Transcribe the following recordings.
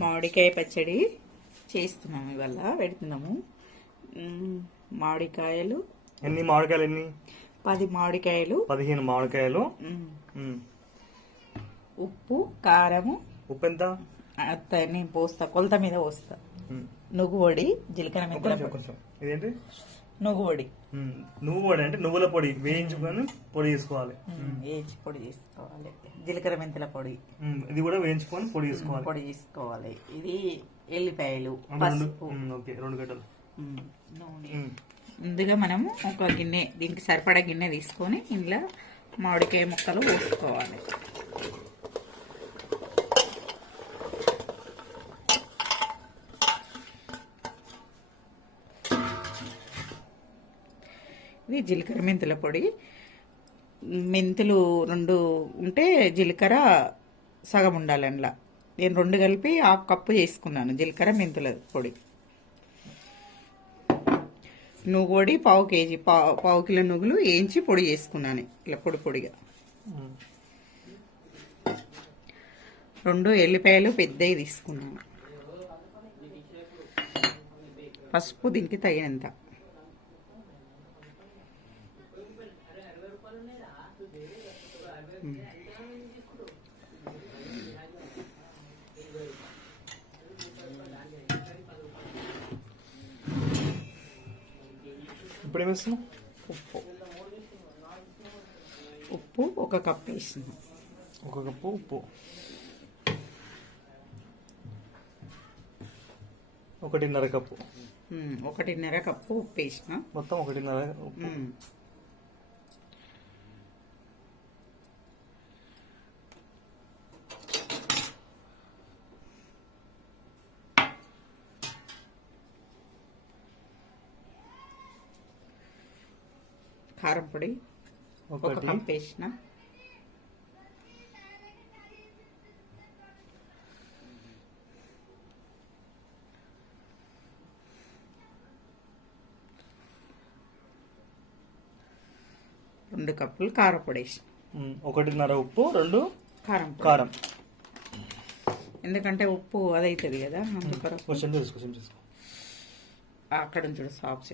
మామిడికాయ పచ్చడి చేస్తున్నాము, ఇవాళ పెడుతున్నాము. మామిడికాయలు ఎన్ని మామిడికాయలు? 10 మామిడికాయలు. 15 మామిడికాయలు. ఉప్పు, కారము. ఉప్పు ఎంత? నేను పోస్తా, కొలత మీద పోస్తా. నువ్వు పొడి, జీలకర్ర మెంతుల పొడి. ఇదేంటి? నువ్వు పొడి. నువ్వు పొడి అంటే నువ్వుల పొడి వేయించుకొని పొడి చేసుకోవాలి. వేయించి పొడి చేసుకోవాలి. జీలకర్ర మెంతుల పొడి ఇది కూడా వేయించుకొని పొడి చేసుకోవాలి. పొడి చేసుకోవాలి. ఇది ఎల్లిపాయలు, పసుపు. 2 గంటలు నూనె. ముందుగా మనము ఒక గిన్నె, దీనికి సరిపడా గిన్నె తీసుకొని ఇంట్లో మామిడికాయ ముక్కలు పోసుకోవాలి. ఇది జీలకర్ర మెంతుల పొడి. మెంతులు 2 ఉంటే జీలకర్ర సగం ఉండాలి అందులో. నేను 2 కలిపి 1/2 కప్పు చేసుకున్నాను జీలకర్ర మెంతుల పొడి. నువ్వు పొడి 1/2 కేజీ, పావు కిలో నువ్వులు వేయించి పొడి చేసుకున్నాను ఇలా పొడి పొడిగా. 2 ఎల్లిపాయలు పెద్దవి తీసుకున్నాను. పసుపు దీనికి తగినంత. ఇప్పుడు ఏం వేస్తున్నాం? ఉప్పు 1 కప్పు వేసినాం. 1 కప్పు ఉప్పు. 1.5 కప్పు. 1.5 కప్పు ఉప్పు వేసిన. మొత్తం 1.5 ఉప్పు. కారం పొడి 1 కప్పు వేసిన. రెండు కప్పులు కారం పొడి వేసిన. 1.5 ఉప్పు, 2 కారం. ఎందుకంటే ఉప్పు అదవుతుంది కదా, అక్కడ చూడు సాప్స్.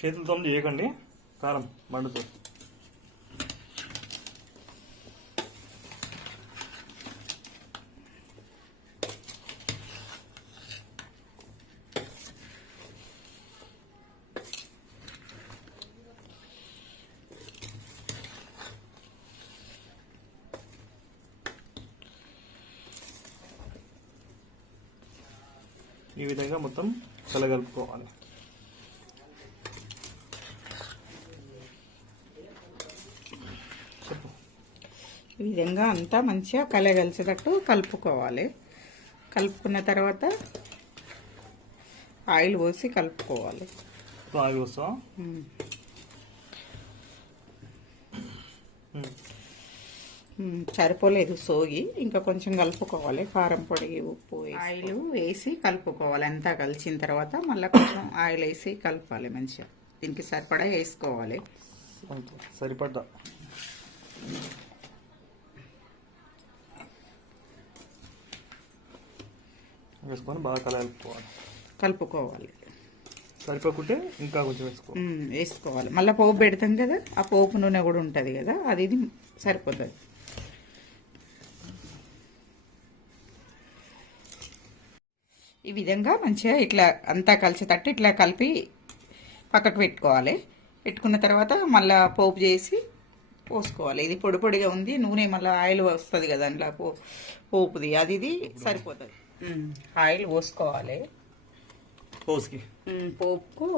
చేతులతో చేయకండి, కారం మండుతుంది. ఈ విధంగా మొత్తం కలగలుపుకోవాలి. ఈ విధంగా అంతా మంచిగా కలగలిసేటట్టు కలుపుకోవాలి. కలుపుకున్న తర్వాత ఆయిల్ పోసి కలుపుకోవాలి. ఆయిల్ పోస్తా. సరిపోలేదు సోగి, ఇంకా కొంచెం కలుపుకోవాలి. కారం పొడి, ఉప్పు, ఆయిల్ వేసి కలుపుకోవాలి. అంతా కలిసిన తర్వాత మళ్ళీ కొంచెం ఆయిల్ వేసి కలపాలి. మంచిగా దీనికి సరిపడా వేసుకోవాలి. సరిపడ్డా వేసుకొని బాగా కలుపుకోవాలి. సరిపోకుంటే ఇంకా కొంచెం వేసుకోవాలి. మళ్ళీ పోపు పెడతాం కదా, ఆ పోపు నూనె కూడా ఉంటుంది కదా, అది ఇది సరిపోతుంది. ఈ విధంగా మంచిగా ఇట్లా అంతా కలిసేటట్టు ఇట్లా కలిపి పక్కకు పెట్టుకోవాలి. పెట్టుకున్న తర్వాత మళ్ళీ పోపు చేసి పోసుకోవాలి. ఇది పొడి పొడిగా ఉంది, నూనె మళ్ళీ ఆయిల్ వస్తుంది కదా అందులో పోపుది, అది ఇది సరిపోతుంది. ఆయిల్ పోసుకోవాలి. పోపుకు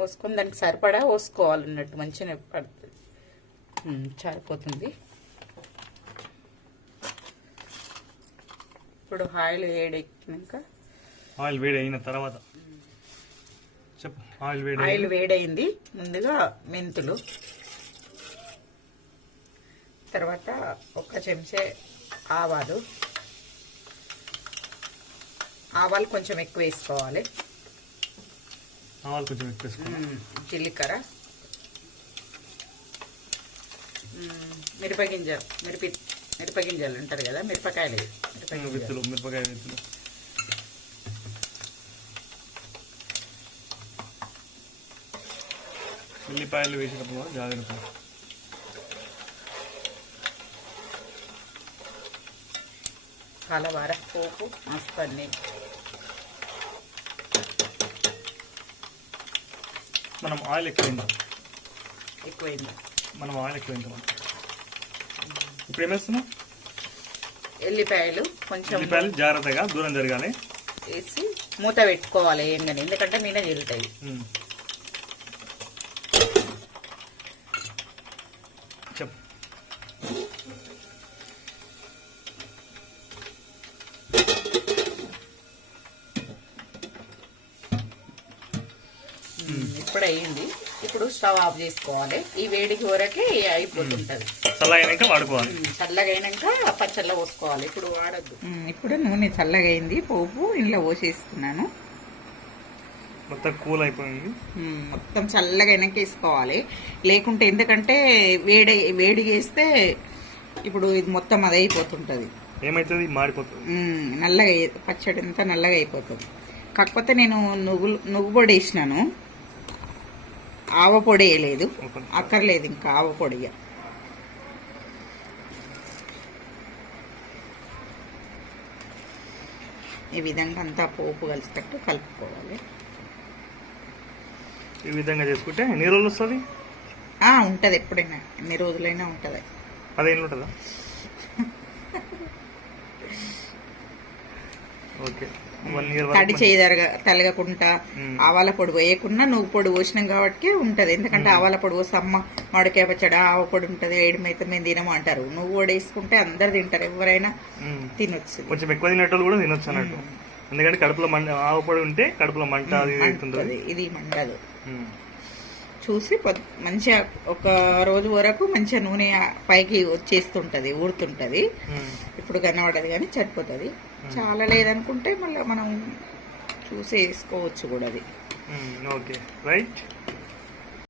పోసుకొని దానికి సరిపడా పోసుకోవాలి అన్నట్టు, మంచిగా పడుతుంది. సరిపోతుంది. ఇప్పుడు ఆయిల్ వేడెక్కినాక, ఆయిల్ వేడైన తర్వాత చెప్పు. ఆయిల్ వేడైంది. ముందుగా మెంతులు, తర్వాత 1 చెంచా ఆవాలు కొంచెం ఎక్కువ వేసుకోవాలి. జీలకర్ర మిరపగింజలు మిరపగింజలు అంటారు కదా, మిరపకాయలు విత్తులు, మిరపకాయ విత్తులు. ఉల్లిపాయలు వేసేటప్పుడు జాగ్రత్త. కలవార పోపు మస్తు. మనం ఆయిల్ ఎక్కువైందా? ఎక్కువైంది. మనం ఆయిల్ ఎక్కువైందా? ఇప్పుడు ఏమేస్తున్నాం? ఎల్లిపాయలు కొంచెం, ఉల్లిపాయలు జాగ్రత్తగా దూరం జరగాలి వేసి మూత పెట్టుకోవాలి ఏంటని, ఎందుకంటే మీద జరుగుతాయి. చెప్పు. ఇప్పుడు అయ్యింది. ఇప్పుడు స్టవ్ ఆఫ్ చేసుకోవాలి. ఈ వేడికి వరకే అయిపోతుంటది. చల్లగైనాక వాడుకోవాలి. చల్లగైనాక పచ్చళ్ళ పోసుకోవాలి, ఇప్పుడు వాడద్దు. ఇప్పుడు నూనె చల్లగైంది, పోపు ఇంట్లో పోసేస్తున్నాను. మొత్తం కూల్ అయిపోయింది. మొత్తం చల్లగైనాక వేసుకోవాలి, లేకుంటే ఎందుకంటే వేడి వేస్తే ఇప్పుడు ఇది మొత్తం అది అయిపోతుంటది. ఏమైతుంది? మాడిపోతుంది. నల్లగా పచ్చడి అంతా నల్లగా అయిపోతుంది. కాకపోతే నేను నువ్వు పొడి వేసినాను, ఆవ పొడి వేయలేదు. అక్కర్లేదు ఇంకా ఆవ పొడిగా. ఈ విధంగా అంతా పోపు కలిసేటట్టు కలుపుకోవాలి. ఈ విధంగా చేసుకుంటే ఎన్ని రోజులు వస్తుంది? ఉంటుంది, ఎప్పుడైనా ఎన్ని రోజులైనా ఉంటుంది. 10 ఏళ్ళు ఉంటుందా? ఓకే. 1 year తడి తలగకుండా ఆవాల పొడి వేయకుండా నువ్వు పొడి పోసినాం కాబట్టి ఉంటది. ఎందుకంటే ఆవాల పొడి పోస్తే అమ్మ మామిడికాయ పచ్చడి ఆవ పొడి ఉంటది, వేడిమైతే మేము తినము అంటారు. నువ్వు పొడి వేసుకుంటే అందరు తింటారు, ఎవరైనా తినొచ్చు. కొంచెం ఎక్కువ తినేటోళ్ళు కూడా తినొచ్చు అన్నట్టు. ఎందుకంటే కడుపులో ఆవ పొడి ఉంటే కడుపులో మంట ఇది మండదు. చూసి మంచిగా ఒక రోజు వరకు మంచిగా నూనె పైకి వచ్చేస్తుంటది, ఊరుతుంటది. ఇప్పుడు కనబడదు కానీ చనిపోతుంది. చాలా లేదనుకుంటే మళ్ళీ మనం చూసి వేసుకోవచ్చు కూడా అది. Okay, right.